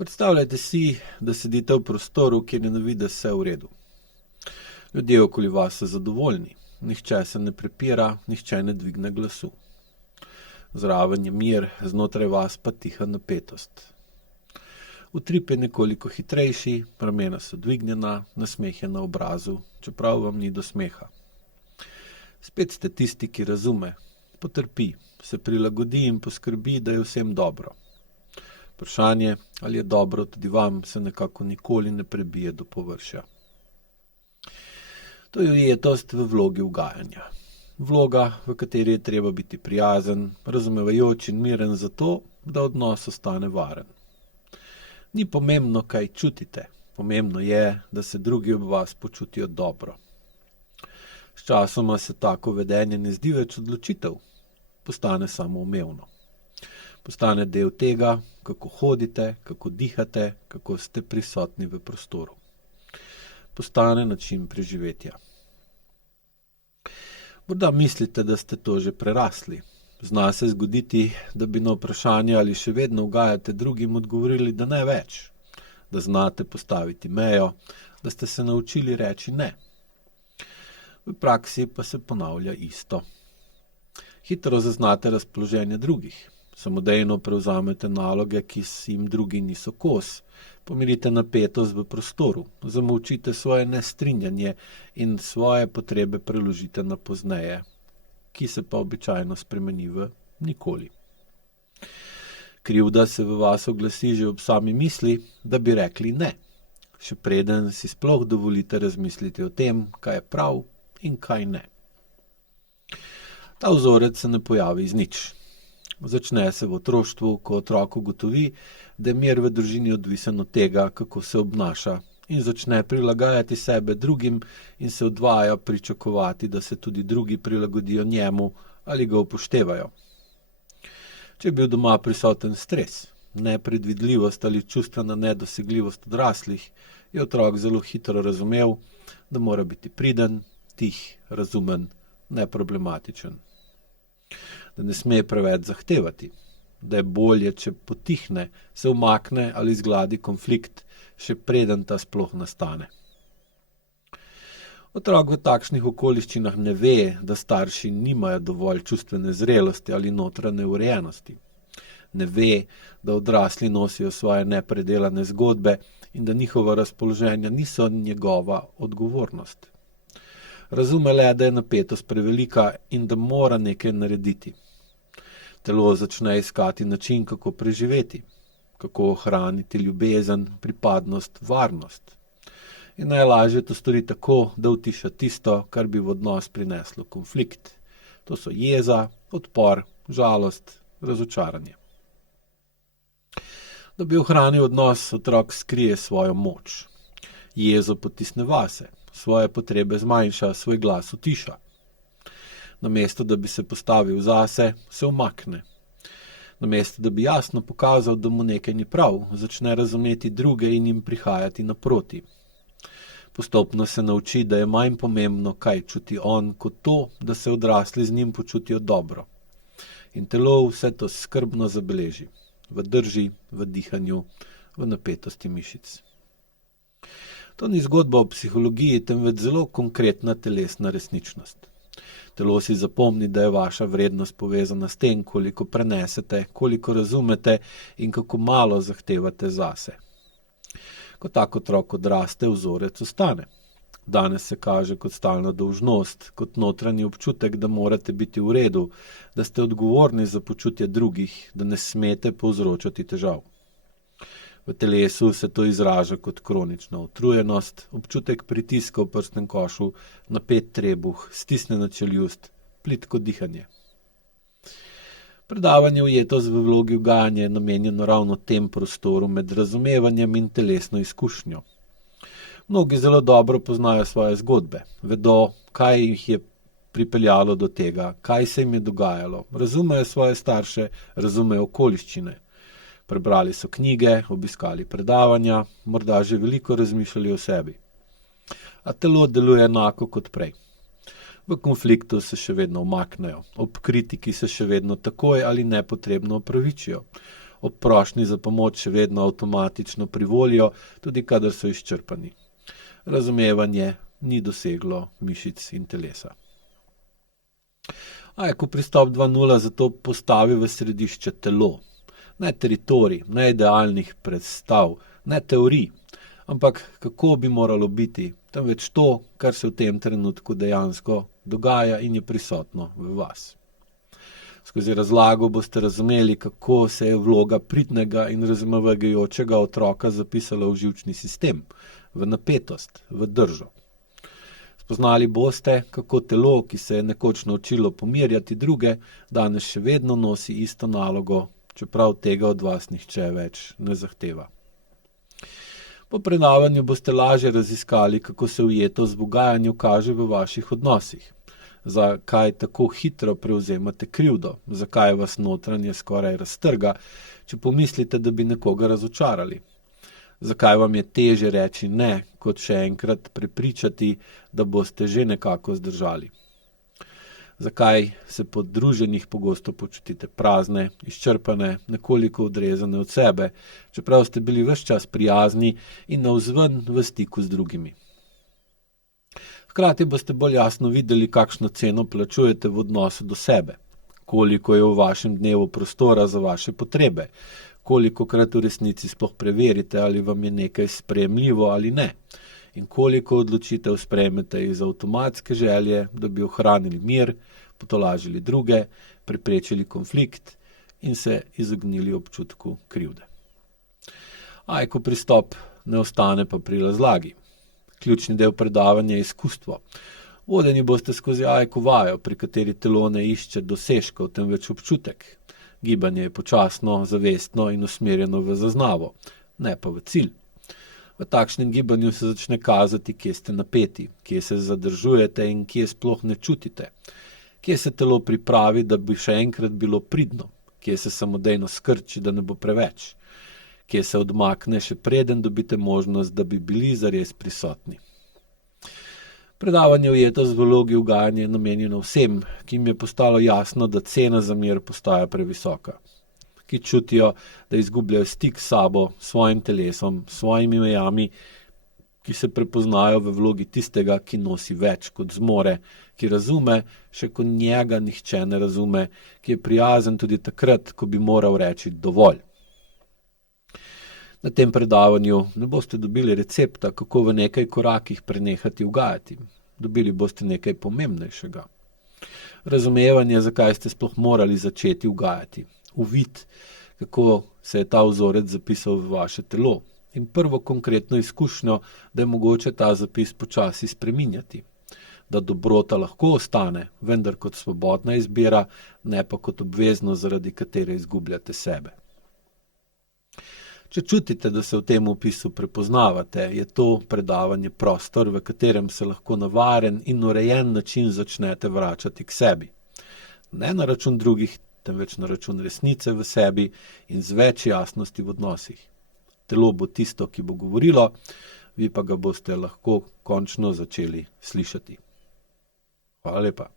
Predstavljajte si, da sedite v prostoru, kjer je na videz vse v redu. Ljudje okoli vas so zadovoljni, nihče se ne prepira, nihče ne dvigne glasu. Zraven je mir, znotraj vas pa tiha napetost. Utrip je nekoliko hitrejši, ramena so dvignjena, nasmeh je na obrazu, čeprav vam ni do smeha. Spet ste tisti, ki razume, potrpi, se prilagodi in poskrbi, da je vsem dobro. Vprašanje, ali je dobro tudi vam, se nekako nikoli ne prebije do površja. To je ujetost v vlogi ugajanja. Vloga, v kateri je treba biti prijazen, razumevajoč in miren zato, da odnos ostane varen. Ni pomembno, kaj čutite, pomembno je, da se drugi ob vas počutijo dobro. Sčasoma se tako vedenje ne zdi več odločitev, postane samoumevno. Postane del tega, kako hodite, kako dihate, kako ste prisotni v prostoru. Postane način preživetja. Morda mislite, da ste to že prerasli. Zna se zgoditi, da bi na vprašanje, ali še vedno ugajate drugim, odgovorili, da ne več, da znate postaviti mejo, da ste se naučili reči ne. V praksi pa se ponavlja isto. Hitro zaznate razpoloženje drugih, samodejno prevzamete naloge, ki jim drugi niso kos, pomirite napetost v prostoru, zamolčite svoje nestrinjanje in svoje potrebe preložite na pozneje, ki se pa običajno spremeni v nikoli. Krivda se v vas oglasi že ob sami misli, da bi rekli ne, še preden si sploh dovolite razmisliti o tem, kaj je prav in kaj ne. Ta vzorec se ne pojavi iz nič. Začne se v otroštvu, ko otrok ugotovi, da je mir v družini odvisen od tega, kako se obnaša, in začne prilagajati sebe drugim in se odvaja pričakovati, da se tudi drugi prilagodijo njemu ali ga upoštevajo. Če je bil doma prisoten stres, nepredvidljivost ali čustvena nedosegljivost odraslih, je otrok zelo hitro razumel, da mora biti priden, tih, razumen, neproblematičen. Da ne sme preveč zahtevati, da je bolje, če potihne, se umakne ali zgladi konflikt, še preden ta sploh nastane. Otrok v takšnih okoliščinah ne ve, da starši nimajo dovolj čustvene zrelosti ali notranje urejenosti. Ne ve, da odrasli nosijo svoje nepredelane zgodbe in da njihova razpoloženja niso njegova odgovornost. Razume le, da je napetost prevelika in da mora nekaj narediti. Telo začne iskati način, kako preživeti, kako ohraniti ljubezen, pripadnost, varnost. In najlažje to stori tako, da utiša tisto, kar bi v odnos prineslo konflikt. To so jeza, odpor, žalost, razočaranje. Da bi ohranil odnos, otrok skrije svojo moč. Jezo potisne vase, svoje potrebe zmanjša, svoj glas utiša. Namesto, da bi se postavil zase, se umakne. Namesto, da bi jasno pokazal, da mu nekaj ni prav, začne razumeti druge in jim prihajati naproti. Postopno se nauči, da je manj pomembno, kaj čuti on, kot to, da se odrasli z njim počutijo dobro. In telo vse to skrbno zabeleži. V drži, v dihanju, v napetosti mišic. To ni zgodba o psihologiji, temveč zelo konkretna telesna resničnost. Telo si zapomni, da je vaša vrednost povezana s tem, koliko prenesete, koliko razumete in kako malo zahtevate zase. Ko tak otrok odraste, vzorec ostane. Danes se kaže kot stalna dolžnost, kot notranji občutek, da morate biti v redu, da ste odgovorni za počutje drugih, da ne smete povzročati težav. V telesu se to izraža kot kronična utrujenost, občutek pritiska v prsnem košu, napet trebuh, stisnjena čeljust, plitko dihanje. Predavanje Ujetost v vlogi ugajanja je namenjeno ravno tem prostoru med razumevanjem in telesno izkušnjo. Mnogi zelo dobro poznajo svoje zgodbe, vedo, kaj jih je pripeljalo do tega, kaj se jim je dogajalo, razumejo svoje starše, razumejo okoliščine. Prebrali so knjige, obiskali predavanja, morda že veliko razmišljali o sebi. A telo deluje enako kot prej. V konfliktu se še vedno umaknejo, ob kritiki se še vedno takoj ali nepotrebno opravičijo. ob prošnji za pomoč še vedno avtomatično privolijo, tudi kadar so izčrpani. Razumevanje ni doseglo mišic in telesa. Ko pristop 2.0 zato postavi v središče telo. Ne teritorij, ne idealnih predstav, ne teorij, ampak kako bi moralo biti, temveč to, kar se v tem trenutku dejansko dogaja in je prisotno v vas. Skozi razlago boste razumeli, kako se je vloga pridnega in razumevajočega otroka zapisala v živčni sistem, v napetost, v držo. Spoznali boste, kako telo, ki se je nekoč naučilo pomirjati druge, danes še vedno nosi isto nalogo, čeprav tega od vas nihče več ne zahteva. Po predavanju boste lažje raziskali, kako se ujetost v ugajanju kaže v vaših odnosih, zakaj tako hitro prevzemate krivdo, zakaj vas notranje skoraj raztrga, če pomislite, da bi nekoga razočarali. Zakaj vam je težje reči ne, kot še enkrat prepričati, da boste že nekako zdržali. Zakaj se po druženjih pogosto počutite prazne, izčrpane, nekoliko odrezane od sebe, čeprav ste bili ves čas prijazni in navzven v stiku z drugimi. Hkrati boste bolj jasno videli, kakšno ceno plačujete v odnosu do sebe, koliko je v vašem dnevu prostora za vaše potrebe, kolikokrat v resnici sploh preverite, ali vam je nekaj sprejemljivo ali ne, in koliko odločitev sprejmete iz avtomatske želje, da bi ohranili mir, potolažili druge, preprečili konflikt in se izognili občutku krivde. Ko pristop ne ostane pa pri razlagi. Ključni del predavanja je izkustvo. Vodeni boste skozi AIKO vajo, pri kateri telo ne išče dosežkov, temveč občutek. Gibanje je počasno, zavestno in usmerjeno v zaznavo, ne pa v cilj. V takšnem gibanju se začne kazati, kje ste napeti, kje se zadržujete in kje sploh ne čutite. Kje se telo pripravi, da bi še enkrat bilo pridno, kje se samodejno skrči, da ne bo preveč, kje se odmakne še preden dobite možnost, da bi bili zares prisotni. Predavanje ujetost v vlogi ugajanja je namenjeno vsem, ki jim je postalo jasno, da cena za mir postaja previsoka, ki čutijo, da izgubljajo stik s sabo, svojim telesom, svojimi mejami, ki se prepoznajo v vlogi tistega, ki nosi več kot zmore, ki razume, še ko njega nihče ne razume, ki je prijazen tudi takrat, ko bi moral reči dovolj. Na tem predavanju ne boste dobili recepta, kako v nekaj korakih prenehati ugajati. Dobili boste nekaj pomembnejšega. Razumevanje, zakaj ste sploh morali začeti ugajati. Uvid, kako se je ta vzorec zapisal v vaše telo. In prvo konkretno izkušnjo, da je mogoče ta zapis počasi spreminjati. Da dobrota lahko ostane, vendar kot svobodna izbira, ne pa kot obveznost, zaradi katere izgubljate sebe. Če čutite, da se v tem opisu prepoznavate, je to predavanje prostor, v katerem se lahko na varen in urejen način začnete vračati k sebi. Ne na račun drugih, temveč na račun resnice v sebi in z več jasnosti v odnosih. Telo bo tisto, ki bo govorilo, vi pa ga boste lahko končno začeli slišati. Hvala lepa.